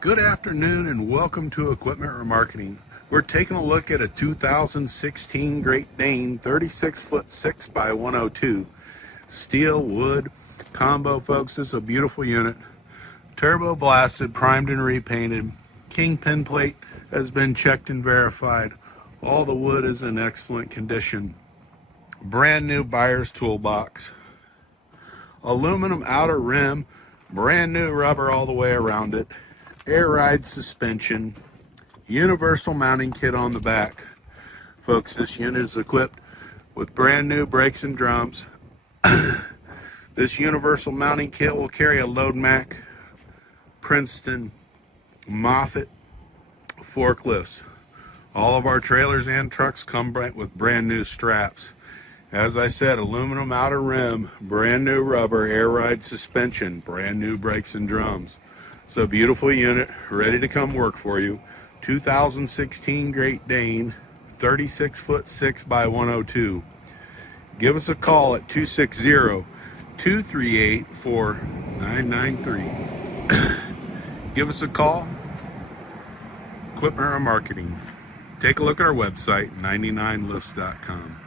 Good afternoon and welcome to Equipment Remarketing. We're taking a look at a 2016 Great Dane 36-foot 6x102 steel wood combo, folks. This is a beautiful unit. Turbo blasted, primed and repainted. Kingpin plate has been checked and verified. All the wood is in excellent condition. Brand new buyer's toolbox. Aluminum outer rim, brand new rubber all the way around it. Air ride suspension, universal mounting kit on the back. Folks, this unit is equipped with brand new brakes and drums. This universal mounting kit will carry a load Mac, Princeton Moffett forklifts. All of our trailers and trucks come with brand new straps. As I said, aluminum outer rim, brand new rubber, air ride suspension, brand new brakes and drums. It's a beautiful unit, ready to come work for you. 2016 Great Dane, 36-foot 6x102. Give us a call at 260-238-4993. Give us a call. Equipment Remarketing. Take a look at our website, 99lifts.com.